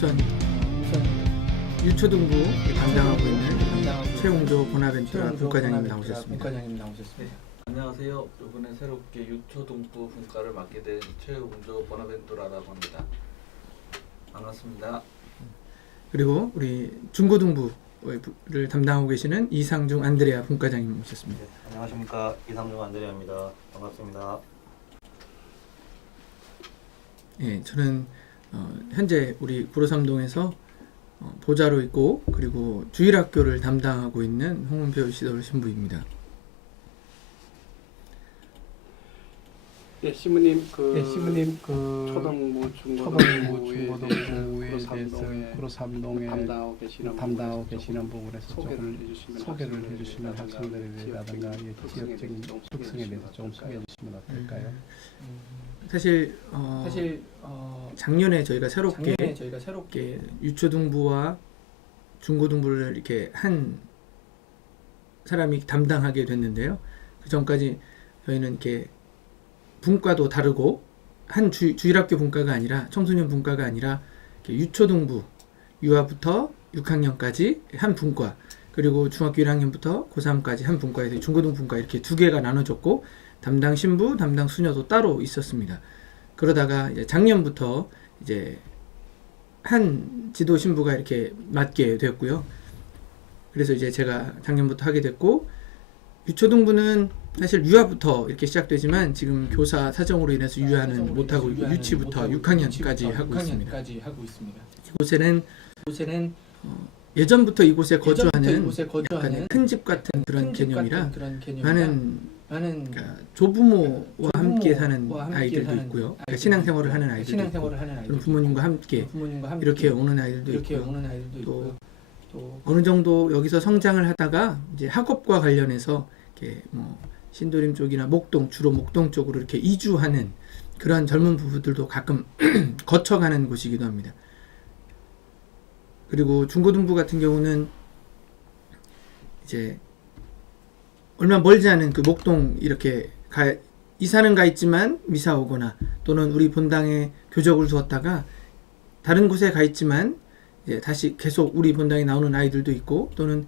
우선 유초등부 담당하고 있는 최웅조 보나벤투라 분과장님 나오셨습니다. 안녕하세요. 이번에 새롭게 유초등부 분과를 맡게 된 최웅조 보나벤투라라고 합니다. 반갑습니다. 그리고 우리 중고등부를 담당하고 계시는 이상중 안드레아 분과장님 모셨습니다. 네, 안녕하십니까. 이상중 안드레아입니다. 반갑습니다. 예, 저는 현재 우리 구로삼동에서 보좌로 있고 그리고 주일학교를 담당하고 있는 홍문표 시도를 신부입니다. 예, 시무님 시무님 초등부 중고등부에 대해서 구로삼동에 담당하고 계시는 부분에서 소개를 해주시면 학생들에 대해서라든가 지역적인 특성에 대해서 조금 소개해 주시면 어떨까요? 사실 작년에 저희가 새롭게 유초등부와 중고등부를 이렇게 한 사람이 담당하게 됐는데요. 그 전까지 저희는 이렇게 분과도 다르고 한 주일학교 분과가 아니라 청소년 분과가 아니라 유초등부 유아부터 6학년까지 한 분과, 그리고 중학교 1학년부터 고3까지 한 분과에서 중고등 분과 이렇게 두 개가 나눠졌고 담당 신부, 담당 수녀도 따로 있었습니다. 그러다가 이제 작년부터 이제 한 지도 신부가 이렇게 맡게 됐고요. 그래서 이제 제가 작년부터 하게 됐고, 유초등부는 사실 유아부터 이렇게 시작되지만 지금 교사 사정으로 인해서 유아는 못하고 유치부터 6학년까지 하고 있습니다. 이곳에는 예전부터 이곳에 거주하는 약간 큰 집 같은 그런 개념이라 많은 그러니까 조부모와 함께 사는 아이들도 있고요. 그러니까 신앙생활을 하는 아이들도 있고, 그런 부모님과 함께 이렇게 오는 아이들도 있고, 또 어느 정도 여기서 성장을 하다가 이제 학업과 관련해서 이렇게 뭐 신도림 쪽이나 목동, 주로 목동 쪽으로 이렇게 이주하는 그런 젊은 부부들도 가끔 거쳐가는 곳이기도 합니다. 그리고 중고등부 같은 경우는 이제 얼마 멀지 않은 그 목동 이렇게 이사는 가 있지만 미사 오거나, 또는 우리 본당에 교적을 두었다가 다른 곳에 가 있지만 이제 다시 계속 우리 본당에 나오는 아이들도 있고, 또는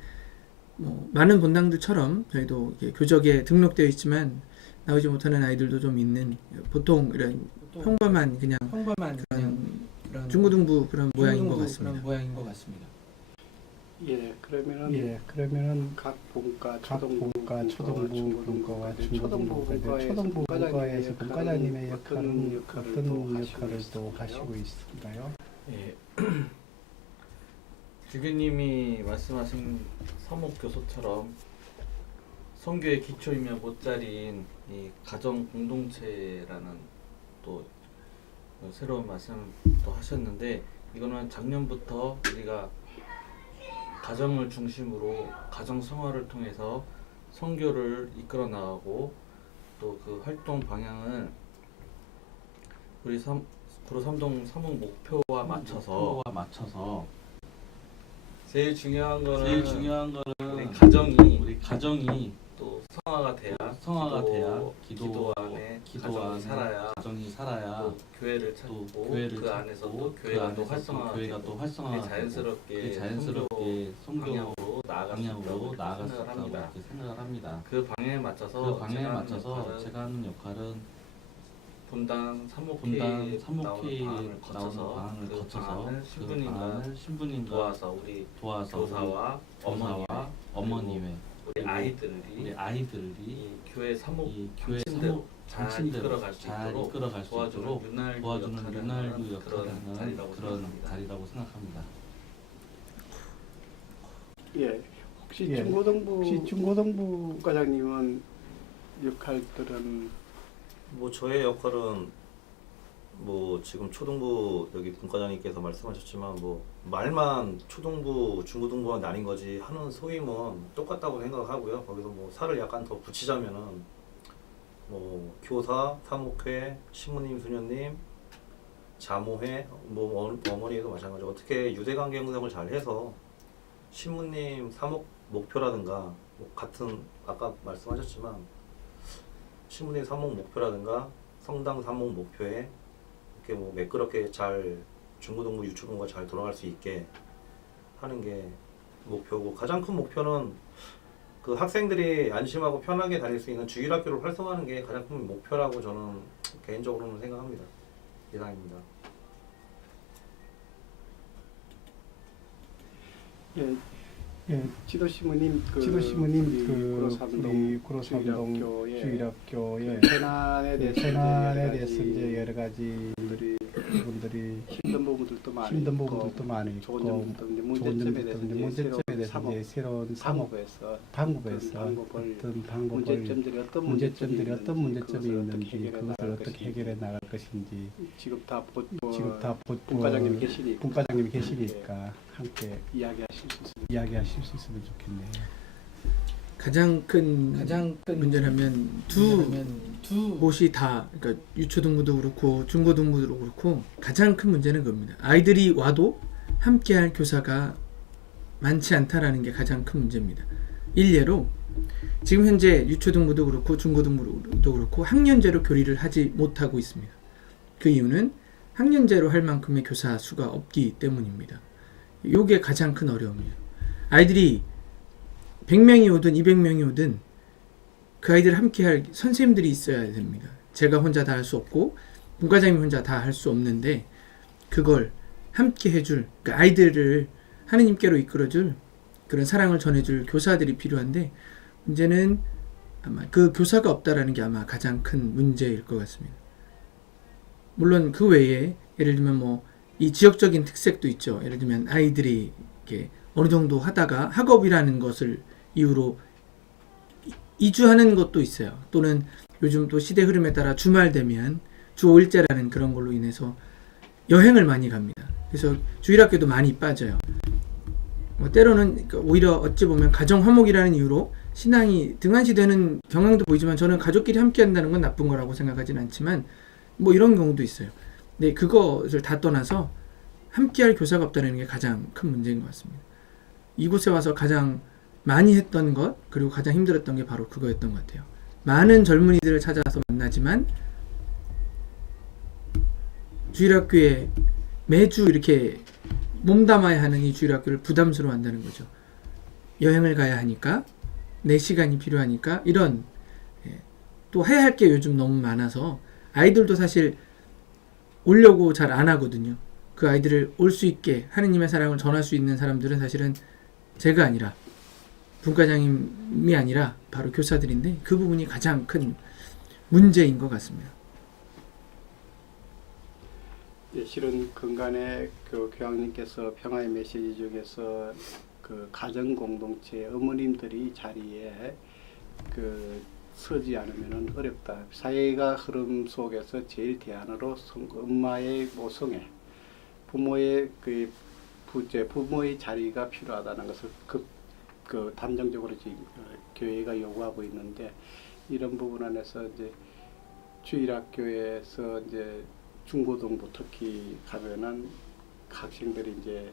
뭐 많은 본당들처럼 저희도 교적에 등록되어 있지만 나오지 못하는 아이들도 좀 있는, 보통 이런 평범한 그냥 그런 중고등부 그런 모양인 것 같습니다. 예, 그러면은 각 분과 초등부 분과와 중고등부 분과에서 분과장님의 역할은 어떤 역할을 또 하시고 있을까요? 예. 주교님이 말씀하신 서목교소처럼 선교의 기초이며 못자리인 이 가정 공동체라는 또 새로운 말씀도 하셨는데, 이거는 작년부터 우리가 가정을 중심으로 가정 생활을 통해서 선교를 이끌어 나가고, 또 그 활동 방향을 우리 구로삼동 사목 목표와 맞춰서 제일 중요한 거는 우리 가정이 또 성화가 돼야 기도 안에 가정이 살아야 또 교회를 찾고 그 안에서 또 교회가 또 활성화가 자연스럽게 성경으로 나아갈 수 있다고 생각을 합니다. 그 방향에 맞춰서 제가 하는 역할은 분당 3호회에 나오는 방안을 거쳐서 그 방안을 신부님과 도와서 우리 교사와 어머님의 우리 아이들이 이 교회 사목대로 잘 이끌어갈 수 있도록 도와주는 윤활유 역할을 하는 그런 자리라고 생각합니다. 예, 혹시 중고등부 과장님은 역할들은 뭐 저의 역할은 뭐 지금 초등부 여기 분과장님께서 말씀하셨지만 뭐 말만 초등부, 중고등부가 나뉜 거지 하는 소임은 똑같다고 생각하고요. 거기서 뭐 살을 약간 더 붙이자면은 뭐 교사, 사목회, 신부님, 수녀님, 자모회, 뭐 어머니도 마찬가지로 어떻게 유대관계 형성을 잘 해서 신부님 사목 목표라든가 뭐 같은 아까 말씀하셨지만 신부님 사목 목표라든가 성당 사목 목표에 이렇게 뭐 매끄럽게 잘 중고등부, 유초등부가 잘 돌아갈 수 있게 하는 게 목표고, 가장 큰 목표는 그 학생들이 안심하고 편하게 다닐 수 있는 주일학교를 활성화하는 게 가장 큰 목표라고 저는 개인적으로는 생각합니다. 이상입니다. 예, 예, 지도시무님 지도시무님 우리 우리 구로삼동 주일학교의 재난에 재난에 대해서 이제 여러 가지 분들이 힘든 부분들도 많이 있고 좋은 점도 이제 문제점에 대해서 이제 새로운 사무부에서 방법에서 어떤 방법을 문제점들이 어떤 문제점이 있는지 그것을 어떻게 해결해 나갈 것인지 지금 다 분과장님이 분과장님이 계시니까 함께 이야기하실 수 있으면 좋겠네요. 가장 큰 문제라면 두 곳이 다, 그러니까 유초등부도 그렇고 중고등부도 그렇고 가장 큰 문제는 그겁니다. 아이들이 와도 함께할 교사가 많지 않다라는 게 가장 큰 문제입니다. 일례로 지금 현재 유초등부도 그렇고 중고등부도 그렇고 학년제로 교리를 하지 못하고 있습니다. 그 이유는 학년제로 할 만큼의 교사 수가 없기 때문입니다. 이게 가장 큰 어려움이에요. 아이들이 100명이 오든 200명이 오든 그 아이들 함께 할 선생님들이 있어야 됩니다. 제가 혼자 다 할 수 없고 분과장님이 혼자 다 할 수 없는데 그걸 함께 해줄, 그러니까 아이들을 하느님께로 이끌어줄 그런 사랑을 전해줄 교사들이 필요한데, 문제는 아마 그 교사가 없다라는 게 아마 가장 큰 문제일 것 같습니다. 물론 그 외에 예를 들면 뭐 이 지역적인 특색도 있죠. 예를 들면 아이들이 이렇게 어느 정도 하다가 학업이라는 것을 이유로 이주하는 것도 있어요. 또는 요즘 또 시대 흐름에 따라 주말 되면 주 5일제라는 그런 걸로 인해서 여행을 많이 갑니다. 그래서 주일학교도 많이 빠져요. 뭐 때로는 오히려 어찌 보면 가정 화목이라는 이유로 신앙이 등한시되는 경향도 보이지만, 저는 가족끼리 함께 한다는 건 나쁜 거라고 생각하진 않지만 뭐 이런 경우도 있어요. 근데 그것을 다 떠나서 함께할 교사가 없다는 게 가장 큰 문제인 것 같습니다. 이곳에 와서 가장 많이 했던 것, 그리고 가장 힘들었던 게 바로 그거였던 것 같아요. 많은 젊은이들을 찾아서 만나지만 주일학교에 매주 이렇게 몸담아야 하는 이 주일학교를 부담스러워 한다는 거죠. 여행을 가야 하니까, 내 시간이 필요하니까, 이런 또 해야 할 게 요즘 너무 많아서 아이들도 사실 오려고 잘 안 하거든요. 그 아이들을 올 수 있게 하느님의 사랑을 전할 수 있는 사람들은 사실은 제가 아니라, 분과장님이 아니라 바로 교사들인데, 그 부분이 가장 큰 문제인 것 같습니다. 예, 실은 근간에 그 교황님께서 평화의 메시지 중에서 그 가정 공동체 어머님들이 자리에 그 서지 않으면 어렵다. 사회가 흐름 속에서 제일 대안으로 엄마의 모성애, 부모의 부모의 자리가 필요하다는 것을 그 담정적으로 지금 교회가 요구하고 있는데, 이런 부분 안에서 이제 주일학교에서 이제 중고등부 특히 가면은 학생들이 이제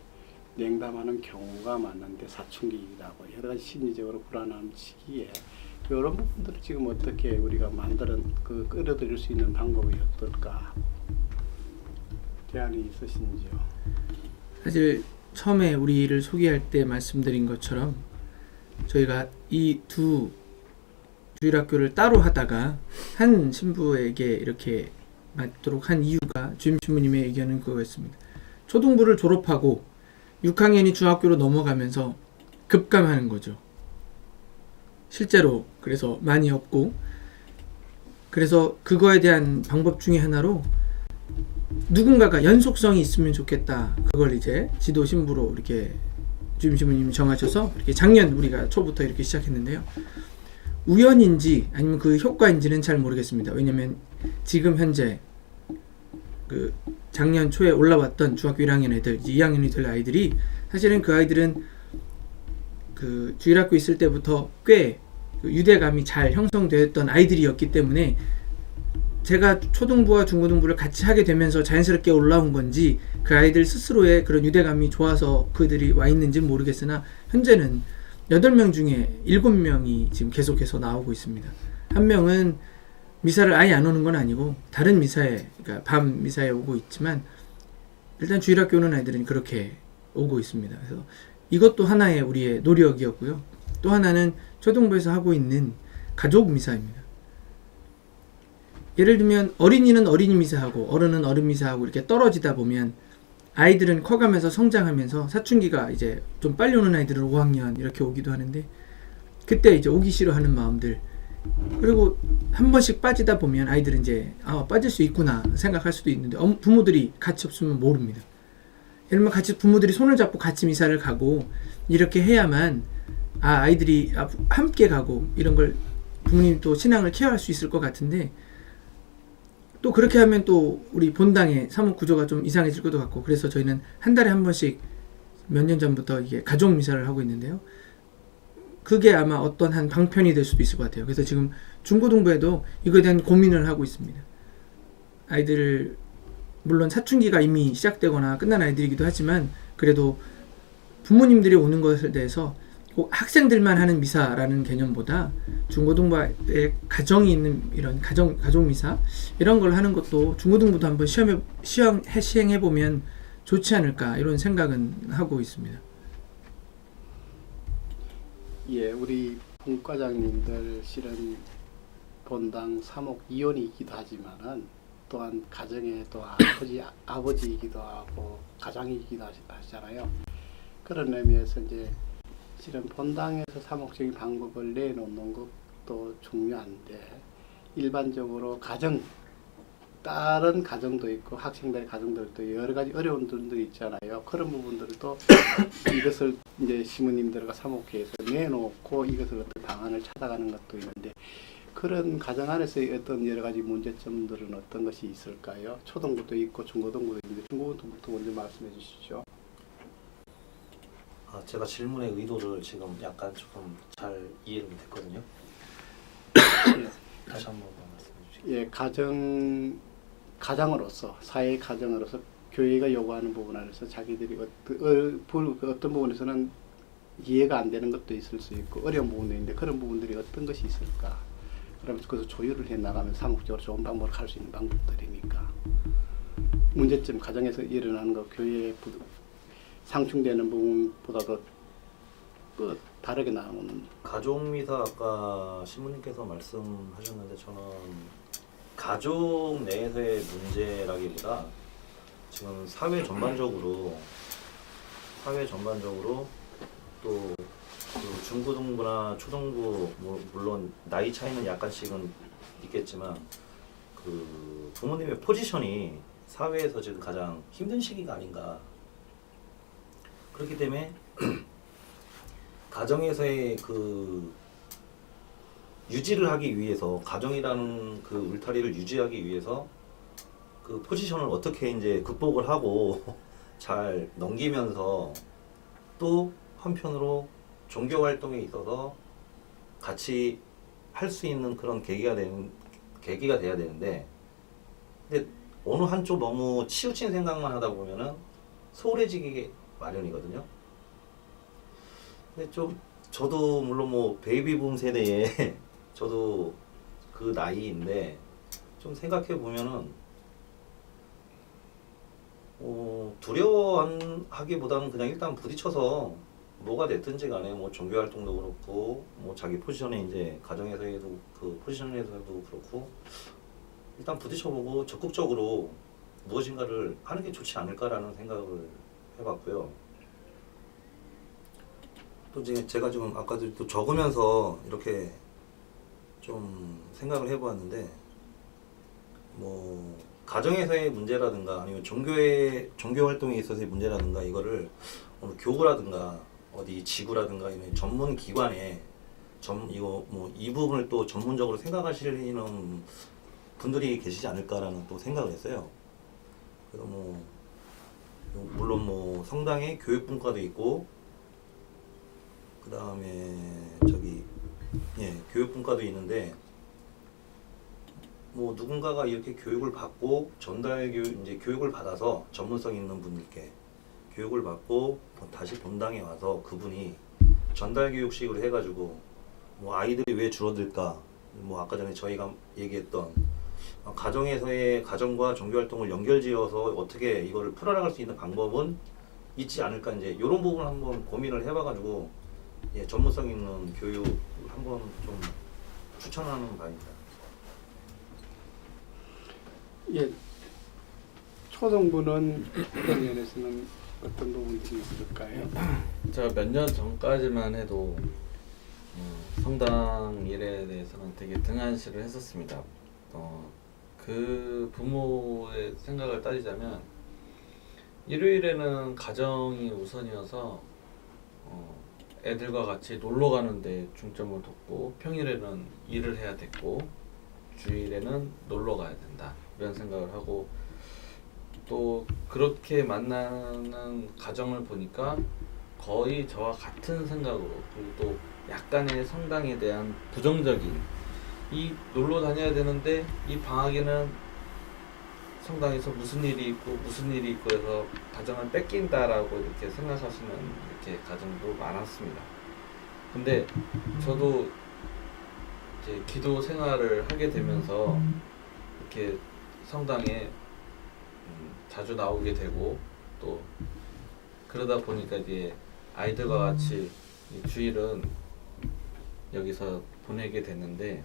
냉담하는 경우가 많은데, 사춘기라고 여러 가지 심리적으로 불안한 시기에 이런 부분들을 지금 어떻게 우리가 끌어들일 수 있는 방법이 어떨까? 제안이 있으신지요? 사실 처음에 우리를 소개할 때 말씀드린 것처럼 저희가 이 두 주일학교를 따로 하다가 한 신부에게 이렇게 맞도록 한 이유가 주임 신부님의 의견은 그거였습니다. 초등부를 졸업하고 6학년이 중학교로 넘어가면서 급감하는 거죠. 실제로 그래서 많이 없고, 그래서 그거에 대한 방법 중에 하나로 누군가가 연속성이 있으면 좋겠다. 그걸 이제 지도 신부로 이렇게 주임 신부님이 정하셔서 이렇게 작년 우리가 초부터 이렇게 시작했는데요. 우연인지 아니면 그 효과인지는 잘 모르겠습니다. 왜냐면 지금 현재 그 작년 초에 올라왔던 중학교 1학년 애들, 2학년이 될 아이들이 사실은 그 아이들은 그 주일학교 있을 때부터 꽤 유대감이 잘 형성되었던 아이들이었기 때문에 제가 초등부와 중고등부를 같이 하게 되면서 자연스럽게 올라온 건지 그 아이들 스스로의 그런 유대감이 좋아서 그들이 와 있는지는 모르겠으나 현재는 8명 중에 7명이 지금 계속해서 나오고 있습니다. 한 명은 미사를 아예 안 오는 건 아니고 다른 미사에, 그러니까 밤 미사에 오고 있지만 일단 주일학교 오는 아이들은 그렇게 오고 있습니다. 그래서 이것도 하나의 우리의 노력이었고요. 또 하나는 초등부에서 하고 있는 가족 미사입니다. 예를 들면 어린이는 어린이 미사하고 어른은 어른 미사하고 이렇게 떨어지다 보면 아이들은 커가면서 성장하면서 사춘기가 이제 좀 빨리 오는 아이들은 5학년 이렇게 오기도 하는데 그때 이제 오기 싫어하는 마음들 그리고 한 번씩 빠지다 보면 아이들은 이제 빠질 수 있구나 생각할 수도 있는데 부모들이 같이 없으면 모릅니다. 예를 들면 같이 부모들이 손을 잡고 같이 미사를 가고 이렇게 해야만 아이들이 함께 가고 이런 걸 부모님이 또 신앙을 케어할 수 있을 것 같은데 또 그렇게 하면 또 우리 본당의 사목 구조가 좀 이상해질 것도 같고 그래서 저희는 한 달에 한 번씩 몇 년 전부터 이게 가족 미사를 하고 있는데요. 그게 아마 어떤 한 방편이 될 수도 있을 것 같아요. 그래서 지금 중고등부에도 이거에 대한 고민을 하고 있습니다. 아이들 물론 사춘기가 이미 시작되거나 끝난 아이들이기도 하지만 그래도 부모님들이 오는 것에 대해서 꼭 학생들만 하는 미사라는 개념보다 중고등부에 가정이 있는 이런 가족 미사 이런 걸 하는 것도 중고등부도 한번 시행해 보면 좋지 않을까 이런 생각은 하고 있습니다. 예, 우리 본과장님들 실은 본당 사목 이혼이기도 하지만은 또한 가정의 또 아버지이기도 하고 가장이기도 하잖아요. 그런 의미에서 이제 실은 본당에서 사목적인 방법을 내놓는 것도 중요한데 일반적으로 다른 가정도 있고 학생들의 가정들도 여러 가지 어려운 점들이 있잖아요. 그런 부분들도 이것을 이제 시무님들과 사목회에서 내놓고 이것을 어떤 방안을 찾아가는 것도 있는데 그런 가정 안에서의 어떤 여러 가지 문제점들은 어떤 것이 있을까요? 초등부도 있고 중고등부도 있는데 중고등부터 먼저 말씀해 주시죠. 제가 질문의 의도를 지금 약간 조금 잘 이해를 못했거든요. 다시 한번 말씀해 주시죠. 예, 가장으로서 사회 가정으로서 교회가 요구하는 부분 안에서 자기들이 어떤 부분에서는 이해가 안 되는 것도 있을 수 있고 어려운 부분도 있는데 그런 부분들이 어떤 것이 있을까? 그러면 그것을 조율을 해 나가면 상업적으로 좋은 방법을 할 수 있는 방법들이니까 문제점 가정에서 일어나는 거 교회에 상충되는 부분보다도 다르게 나오는 가족미사 아까 신부님께서 말씀하셨는데 저는 가족 내에서의 문제라기보다 지금 사회 전반적으로 또 그 중고등부나 초등부 물론 나이 차이는 약간씩은 있겠지만 그 부모님의 포지션이 사회에서 지금 가장 힘든 시기가 아닌가. 그렇기 때문에 가정에서의 그 유지를 하기 위해서 가정이라는 그 울타리를 유지하기 위해서 그 포지션을 어떻게 이제 극복을 하고 잘 넘기면서 또 한편으로 종교 활동에 있어서 같이 할 수 있는 그런 계기가 돼야 되는데 근데 어느 한쪽 너무 치우친 생각만 하다 보면은 소홀해지기 마련이거든요. 근데 좀 저도 물론 뭐 베이비붐 세대에 저도 그 나이인데 좀 생각해 보면은 두려워하기보다는 그냥 일단 부딪혀서 뭐가 됐든지 간에 뭐 종교 활동도 그렇고 뭐 자기 포지션에 이제 가정에서도 그 포지션에서도 그렇고 일단 부딪혀보고 적극적으로 무엇인가를 하는 게 좋지 않을까라는 생각을 해봤고요. 또 이제 제가 지금 아까도 또 적으면서 이렇게 좀 생각을 해보았는데 뭐 가정에서의 문제라든가 아니면 종교 활동에 있어서의 문제라든가 이거를 어느 교구라든가 어디 지구라든가 이런 전문 기관에 이거 뭐 이 부분을 또 전문적으로 생각하시는 분들이 계시지 않을까라는 또 생각을 했어요. 그래서 뭐 물론 뭐 성당에 교육분과도 있고 그 다음에 교육분과도 있는데 뭐 누군가가 이렇게 교육을 받고 교육을 받아서 전문성 있는 분들께 교육을 받고 다시 본당에 와서 그분이 전달 교육식으로 해가지고 뭐 아이들이 왜 줄어들까 뭐 아까 전에 저희가 얘기했던 가정에서의 가정과 종교 활동을 연결지어서 어떻게 이거를 풀어나갈 수 있는 방법은 있지 않을까 이제 이런 부분 한번 고민을 해봐가지고 예, 전문성 있는 교육 한번 좀 추천하는 바입니다. 예, 초등부는 그런 면에서는 어떤 부분들이 있을까요? 제가 몇 년 전까지만 해도 성당 일에 대해서는 되게 등한시를 했었습니다. 그 부모의 생각을 따지자면 일요일에는 가정이 우선이어서 애들과 같이 놀러 가는데 중점을 뒀고 평일에는 일을 해야 됐고 주일에는 놀러 가야 된다 이런 생각을 하고 또 그렇게 만나는 가정을 보니까 거의 저와 같은 생각으로 그리고 또 약간의 성당에 대한 부정적인 이 놀러 다녀야 되는데 이 방학에는 성당에서 무슨 일이 있고 무슨 일이 있고 해서 가정을 뺏긴다라고 이렇게 생각하시는 이렇게 가정도 많았습니다. 근데 저도 이제 기도 생활을 하게 되면서 이렇게 성당에 자주 나오게 되고 또 그러다 보니까 이제 아이들과 같이 이 주일은 여기서 보내게 됐는데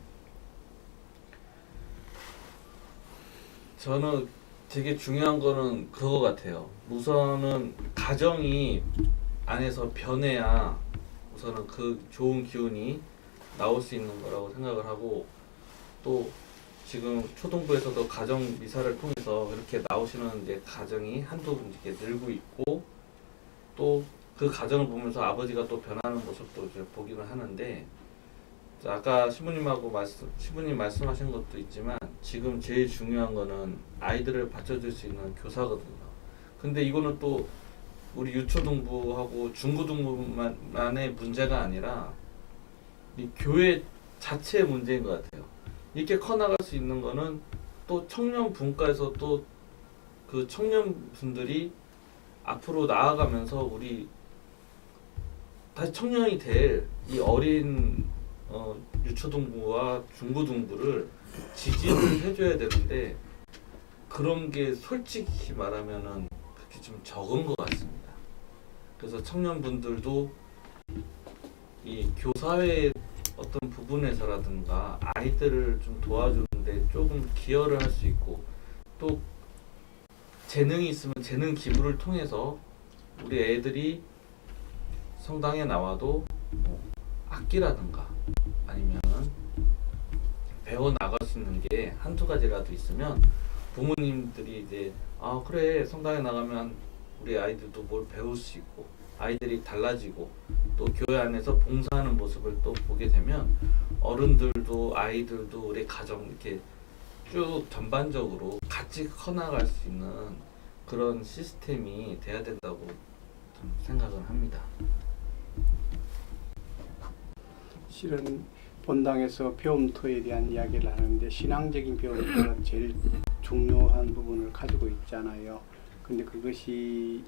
저는 되게 중요한 거는 그거 같아요. 우선은 가정이 안에서 변해야 우선은 그 좋은 기운이 나올 수 있는 거라고 생각을 하고 또 지금 초등부에서도 가정 미사를 통해서 이렇게 나오시는 이제 가정이 한두 이렇게 늘고 있고 또 그 가정을 보면서 아버지가 또 변하는 모습도 이제 보기는 하는데 아까 시부님 말씀하신 것도 있지만 지금 제일 중요한 거는 아이들을 받쳐줄 수 있는 교사거든요. 근데 이거는 또 우리 유초등부하고 중고등부만의 문제가 아니라 이 교회 자체의 문제인 것 같아요. 이렇게 커나갈 수 있는 거는 또 청년 분과에서 또 그 청년 분들이 앞으로 나아가면서 우리 다시 청년이 될 이 어린 유초등부와 중고등부를 지지를 해줘야 되는데 그런 게 솔직히 말하면은 그렇게 좀 적은 것 같습니다. 그래서 청년분들도 이 교사의 어떤 부분에서라든가 아이들을 좀 도와주는데 조금 기여를 할 수 있고 또 재능이 있으면 재능 기부를 통해서 우리 애들이 성당에 나와도 뭐 악기라든가 아니면 배워 나갈 수 있는 게 한두 가지라도 있으면 부모님들이 이제 아 그래 성당에 나가면 우리 아이들도 뭘 배울 수 있고 아이들이 달라지고 또 교회 안에서 봉사하는 모습을 또 보게 되면 어른들도 아이들도 우리 가정 이렇게 쭉 전반적으로 같이 커나갈 수 있는 그런 시스템이 돼야 된다고 좀 생각을 합니다. 실은 본당에서 배움터에 대한 이야기를 하는데 신앙적인 배움터가 제일 중요한 부분을 가지고 있잖아요. 근데 그것이